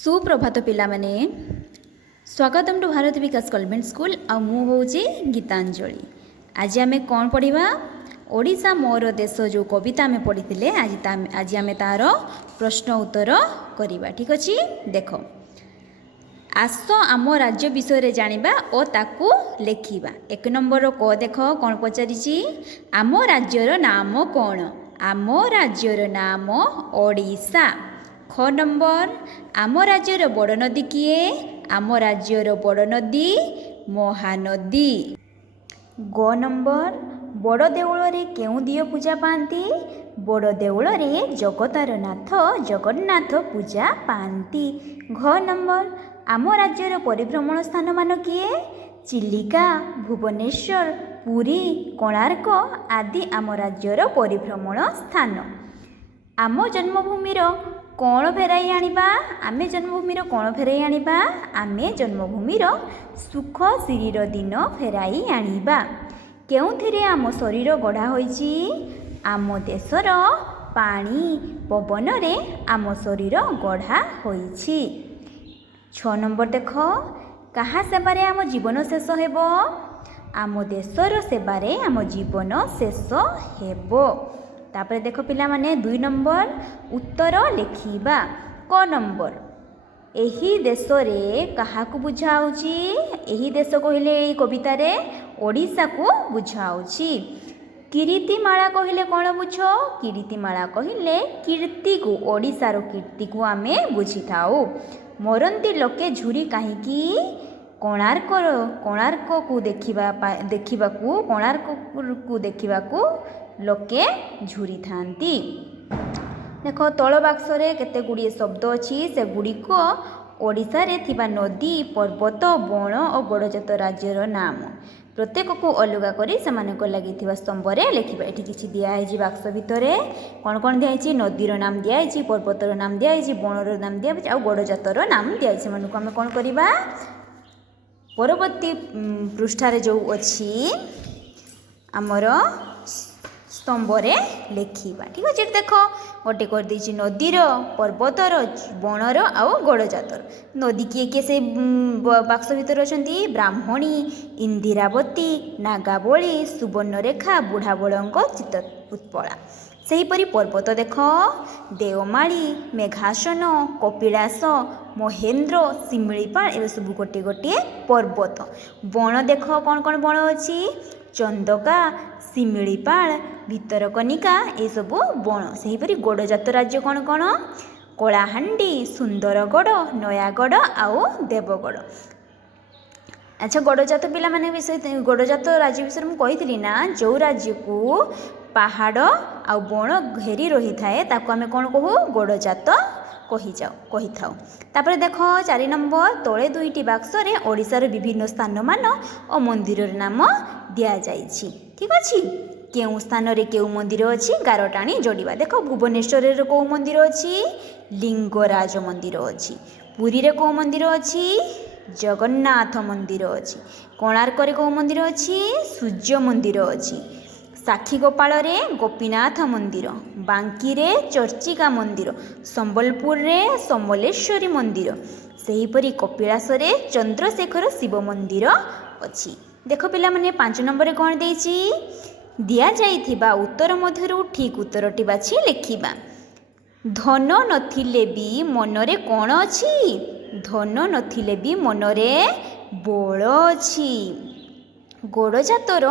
सुप्रभात पिला माने स्वागतम to Bharat Vikas convent school आ मु होची गीतांजलि। आज आमे कौन पढ़िबा ओडिशा मोर देश जो कविता आमे पढ़िथिले आज आमे तार प्रश्न उत्तर करिबा। ठीक अछि, देखो आस आम राज्य विषय जानिबा ओ ताकू लेखिबा। एक नंबर क देखो कौन पचारिछि, आम राज्यर नाम कौन? आम राज्यर नाम ओडिशा। ख नंबर आम राज्यर बड़ नदी किए? आम राज्यर बड़ नदी महानदी। ग नंबर बड़ देउल रे केउ दियो पूजा पाती? बड़ देउल रे जगतार नाथ जगन्नाथ पूजा पाती। घ नंबर आम राज्यर परिभ्रमण स्थान मान किए? चिलिका, भुवनेश्वर, पुरी, कोणार्क आदि आम राज्यर परिभ्रमण स्थान। आम जन्मभूमिर कौन फेराई आनिबा? आमे जन्मभूमिर कौन फेराई आनिबा? आमे जन्मभूमिर सुख सिरिर दिन फेराई आनिबा। केउथिरे आम शरीर गढ़ा होइछि? आम देशर पानी पवन रे आम शरीर गढ़ा होइछि। 6 नंबर देख कहा सेबारे आम जीवन शेष हेबो? आम देशर सेबारे आम जीवन शेष हेबो। तापर देख पिला माने 2 नंबर उत्तर लेखिबा। क नंबर एही देश रे काहाकू बुझाउछि? एही देश कहिले एई कविता रे ओडिशा को बुझाउछि। कीर्तिमाला कहिले कौन बुझ? कीर्तिमाला कहिले कीर्ति को, ओडिशार कीर्ति को आमे बुझी थाउ। मरंती लोके झुरी काहीकि? कोणार्क को देखिबाकू लोके झुरी थांती। देखो तल बाक्स रे केते गुड़िए शब्द अछि, से गुड़िक ओडिशा रे थिबा नदी, पर्वत, बण और गड़जात राज्यर नाम प्रत्येक को अलगा करी सेमानक लागिथिबा स्तंभरे लेखिबा। एठी किछि दिया है बाक्स भितरे कौन कौन दिया है? नदीर नाम दिया है, पर्वतर नाम दिया है, बणर नाम दिया है, गड़जातर नाम दिया है। सेमानक आमे कौन करिबा? परवर्ती पृष्ठारे जो अछि आमर स्तंभरे लेखिबा। ठीक अच्छे, देख गोटे कर देछि नदीर, पर्वतर, बणर आउ गड़जातर। नदी किए किए से बाक्स भितर अछंती? ब्राह्मणी, इंदिरावती, नागावली, सुवर्णरेखा, बुढ़ाबलंक चित्त उत्पला। सेहीपरि पर्वत देख देवमाली, मेघासन, कपिलास, महेन्द्र, शिमिलीपाल ए सब गोटे गोटे पर्वत। बण देख कौन कौन बण अछि? चंदका, शिमिलीपाल, भितरकनिका ए सब बण। सेहीपरि गड़जात राज्य कौन कौन? कलाहांडी, सुंदरगढ़, नयागढ़ आउ देवगढ़। अच्छा, गड़जात पिला माने विषय गड़जात राज्य विषय में कही ना, जो राज्य को पहाड़ आ बण घेरी रही थाए ताको आमे कौन कहू? गड़जात कही थाउ। तापर देख 4 नंबर तले 2टी बाक्स रे ओडिशार विभिन्न स्थान मान और मंदिर नाम दिया जाइछि। ठीक अछि, केउ स्थान रे केउ मंदिर अछि? गारटाणी जोड़िबा। देख भुवनेश्वर रे को मंदिर अछि? लिंगराज मंदिर अछि। पुरी रे को मंदिर अछि? जगन्नाथ मंदिर अछि। कोणार्क रे को मंदिर अछि? सूर्य मंदिर अछि। साक्षीगोपाल रे गोपीनाथ मंदिर, बांकी रे चर्चिका मंदिर, संबलपुर रे समलेश्वरी मंदिर, सेहीपरि कपिलास रे चंद्रशेखर शिव मंदिर अछि। देख पिला माने 5 नंबर रे कोन देछि? दिया जाइथिबा उत्तर मध्यरु ठीक उत्तरटी बाछि लेखिबा। धन नथिले भी मनरे कोन अछि? धन नथिले भी मनरे बळ अछि। गड़जातर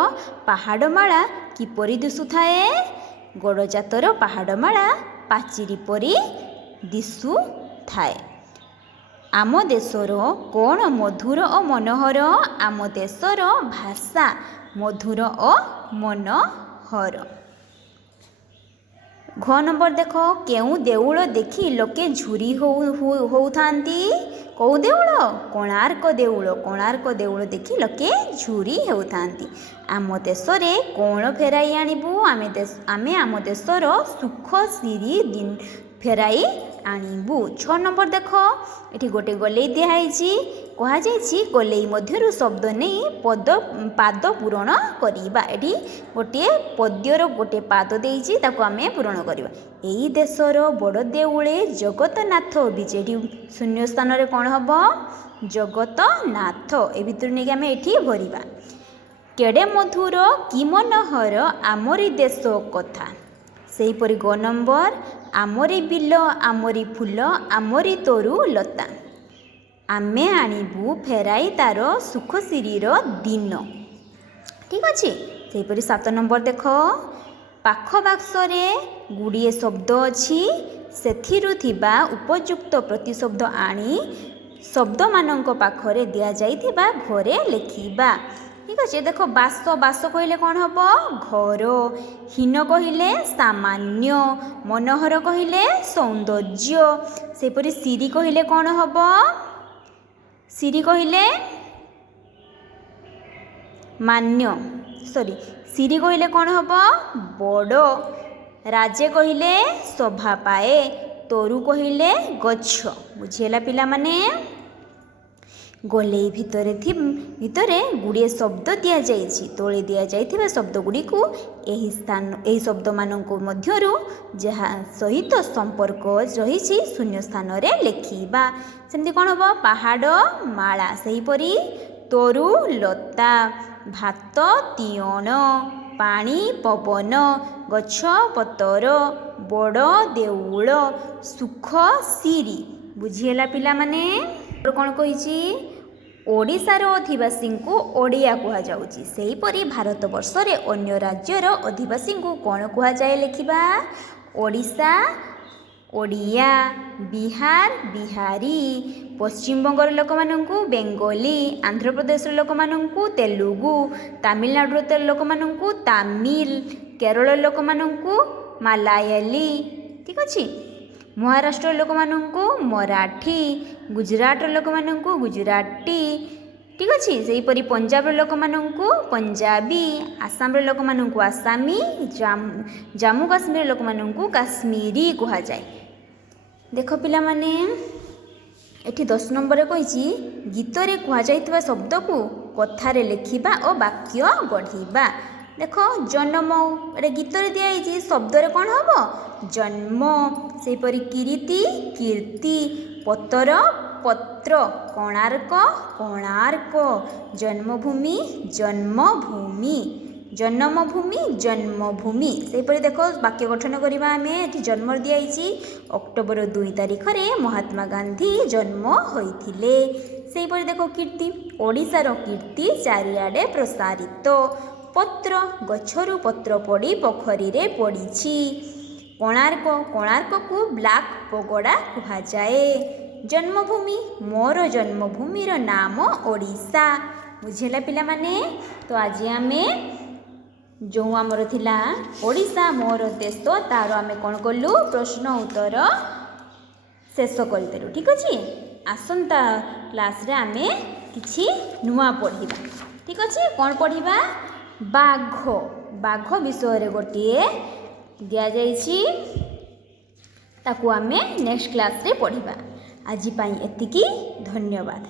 पहाड़माला किपरि दिशुथाए? गड़जातर पहाड़माला पाचिरी परी दिशुथाए। आम देशर कौन मधुर और मनोहर? आम देशर भाषा मधुर और मनोहर। घ नंबर देख केउ देउल देखी लोके झुरी होउथांती? कौ देउल? कोणार्क देउल। कोणार्क देउल देखी लोके झुरी होउथांती। आम देश रे कौन फेराई आनिबु? आमे आम देशर सुख सिरी दिन फेराई ଆଣିବୁ। 6 ନମ୍ବର ଦେଖ, ଏଠି ଗୋଟେ ଗଲେଇ ଦିଆହେଇଛି, କୁହାଯାଇଛି ଗଲେଇ ମଧ୍ୟରୁ ଶବ୍ଦ ନେଇ ପାଦ ପୂରଣ କରିବା। ଏଠି ଗୋଟିଏ ପଦ୍ୟର ଗୋଟେ ପାଦ ଦେଇଛି, ତାକୁ ଆମେ ପୂରଣ କରିବା। ଏଇ ଦେଶର ବଡ଼ ଦେଉଳେ ଜଗତନାଥ ବିଜେ। ଏଠି ଶୂନ୍ୟ ସ୍ଥାନରେ କ'ଣ ହେବ? ଜଗତନାଥ। ଏ ଭିତରୁ ନେଇକି ଆମେ ଏଠି ଭରିବା। କେଡ଼େ ମଧୁର କି ମନୋହର ଆମରି ଦେଶ କଥା। ସେହିପରି ଗ ନମ୍ବର, ଆମରି ବିଲ ଆମରି ଫୁଲ ଆମରି ତରୁ ଲତା। ଆମେ ଆଣିବୁ ଫେରାଇ ତାର ସୁଖ ସିରିର ଦିନ। ଠିକ୍ ଅଛି। ସେହିପରି 7 ନମ୍ବର ଦେଖ, ପାଖ ବାକ୍ସରେ ଗୁଡ଼ିଏ ଶବ୍ଦ ଅଛି, ସେଥିରୁ ଥିବା ଉପଯୁକ୍ତ ପ୍ରତିଶବ୍ଦ ଆଣି ଶବ୍ଦମାନଙ୍କ ପାଖରେ ଦିଆଯାଇଥିବା ଘରେ ଲେଖିବା। ଠିକ୍ ଅଛି। ଦେଖ, ବାସ କହିଲେ କ'ଣ ହେବ? ଘର। ହୀନ କହିଲେ ସାମାନ୍ୟ। ମନୋହର କହିଲେ ସୌନ୍ଦର୍ଯ୍ୟ। ସେହିପରି ସିରି କହିଲେ କ'ଣ ହେବ? ସିରି କହିଲେ ସିରି କହିଲେ କ'ଣ ହେବ? ବଡ଼। ରାଜେ କହିଲେ ଶୋଭା ପାଏ। ତରୁ କହିଲେ ଗଛ। ବୁଝିହେଲା ପିଲାମାନେ? ଗଲେଇ ଭିତରେ ଗୁଡ଼ିଏ ଶବ୍ଦ ଦିଆଯାଇଛି। ତଳେ ଦିଆଯାଇଥିବା ଶବ୍ଦ ଗୁଡ଼ିକୁ ଏହି ଶବ୍ଦମାନଙ୍କ ମଧ୍ୟରୁ ଯାହା ସହିତ ସମ୍ପର୍କ ରହିଛି ଶୂନ୍ୟ ସ୍ଥାନରେ ଲେଖିବା। ସେମିତି କ'ଣ ହେବ? ପାହାଡ଼ ମାଳା। ସେହିପରି ତରୁ ଲତା, ଭାତ ତିଅଣ, ପାଣି ପବନ, ଗଛ ପତର, ବଡ଼ ଦେଉଳ, ସୁଖ ସିରି। ବୁଝିହେଲା ପିଲାମାନେ? କ'ଣ କହିଛି? ଓଡ଼ିଶାର ଅଧିବାସୀଙ୍କୁ ଓଡ଼ିଆ କୁହାଯାଉଛି। ସେହିପରି ଭାରତବର୍ଷରେ ଅନ୍ୟ ରାଜ୍ୟର ଅଧିବାସୀଙ୍କୁ କ'ଣ କୁହାଯାଏ? ଲେଖିବା। ଓଡ଼ିଶା ଓଡ଼ିଆ, ବିହାର ବିହାରୀ, ପଶ୍ଚିମବଙ୍ଗର ଲୋକମାନଙ୍କୁ ବେଙ୍ଗଲୀ, ଆନ୍ଧ୍ରପ୍ରଦେଶର ଲୋକମାନଙ୍କୁ ତେଲୁଗୁ, ତାମିଲନାଡ଼ୁର ଲୋକମାନଙ୍କୁ ତାମିଲ, କେରଳ ଲୋକମାନଙ୍କୁ ମାଲାୟାଲି। ଠିକ୍ ଅଛି। ମହାରାଷ୍ଟ୍ରର ଲୋକମାନଙ୍କୁ ମରାଠୀ, ଗୁଜୁରାଟର ଲୋକମାନଙ୍କୁ ଗୁଜୁରାଟୀ। ଠିକ୍ ଅଛି। ସେହିପରି ପଞ୍ଜାବର ଲୋକମାନଙ୍କୁ ପଞ୍ଜାବୀ, ଆସାମର ଲୋକମାନଙ୍କୁ ଆସାମୀ, ଜାମ୍ମୁ କାଶ୍ମୀର ଲୋକମାନଙ୍କୁ କାଶ୍ମୀରୀ କୁହାଯାଏ। ଦେଖ ପିଲାମାନେ, ଏଠି 10 ନମ୍ବରରେ କହିଛି, ଗୀତରେ କୁହାଯାଇଥିବା ଶବ୍ଦକୁ କଥାରେ ଲେଖିବା ଓ ବାକ୍ୟ ଗଢ଼ିବା। ଦେଖ, ଜନ୍ମ, ଏଇଟା ଗୀତରେ ଦିଆହେଇଛି, ଶବ୍ଦରେ କ'ଣ ହେବ? ଜନ୍ମ। ସେହିପରି କିରୀତି କୀର୍ତ୍ତି, ପତର ପତ୍ର, କୋଣାର୍କ କୋଣାର୍କ, ଜନ୍ମଭୂମି ଜନ୍ମଭୂମି, ଜନ୍ମଭୂମି ଜନ୍ମଭୂମି। ସେହିପରି ଦେଖ, ବାକ୍ୟ ଗଠନ କରିବା ଆମେ। ଏଠି ଜନ୍ମ ଦିଆହେଇଛି, ଅକ୍ଟୋବର 2 ତାରିଖରେ ମହାତ୍ମା ଗାନ୍ଧୀ ଜନ୍ମ ହୋଇଥିଲେ। ସେହିପରି ଦେଖ, କୀର୍ତ୍ତି, ଓଡ଼ିଶାର କୀର୍ତ୍ତି ଚାରିଆଡ଼େ ପ୍ରସାରିତ। ପତ୍ର, ଗଛରୁ ପତ୍ର ପଡ଼ି ପୋଖରୀରେ ପଡ଼ିଛି। କୋଣାର୍କ, କୋଣାର୍କକୁ ବ୍ଲାକ୍ ପଗୋଡ଼ା କୁହାଯାଏ। ଜନ୍ମଭୂମି, ମୋର ଜନ୍ମଭୂମିର ନାମ ଓଡ଼ିଶା। ବୁଝିହେଲା ପିଲାମାନେ? ତ ଆଜି ଆମେ ଯେଉଁ ଆମର ଥିଲା ଓଡ଼ିଶା ମୋର ଦେଶ, ତାର ଆମେ କ'ଣ କଲୁ? ପ୍ରଶ୍ନ ଉତ୍ତର ଶେଷ କରିଦେଲୁ। ଠିକ୍ ଅଛି। ଆସନ୍ତା କ୍ଲାସ୍ରେ ଆମେ କିଛି ନୂଆ ପଢ଼ିବା। ଠିକ୍ ଅଛି। କ'ଣ ପଢ଼ିବା? ବାଘ। ବାଘ ବିଷୟରେ ଗୋଟିଏ ଦିଆଯାଇଛି, ତାକୁ ଆମେ ନେକ୍ସଟ କ୍ଲାସ୍ରେ ପଢ଼ିବା। ଆଜି ପାଇଁ ଏତିକି। ଧନ୍ୟବାଦ।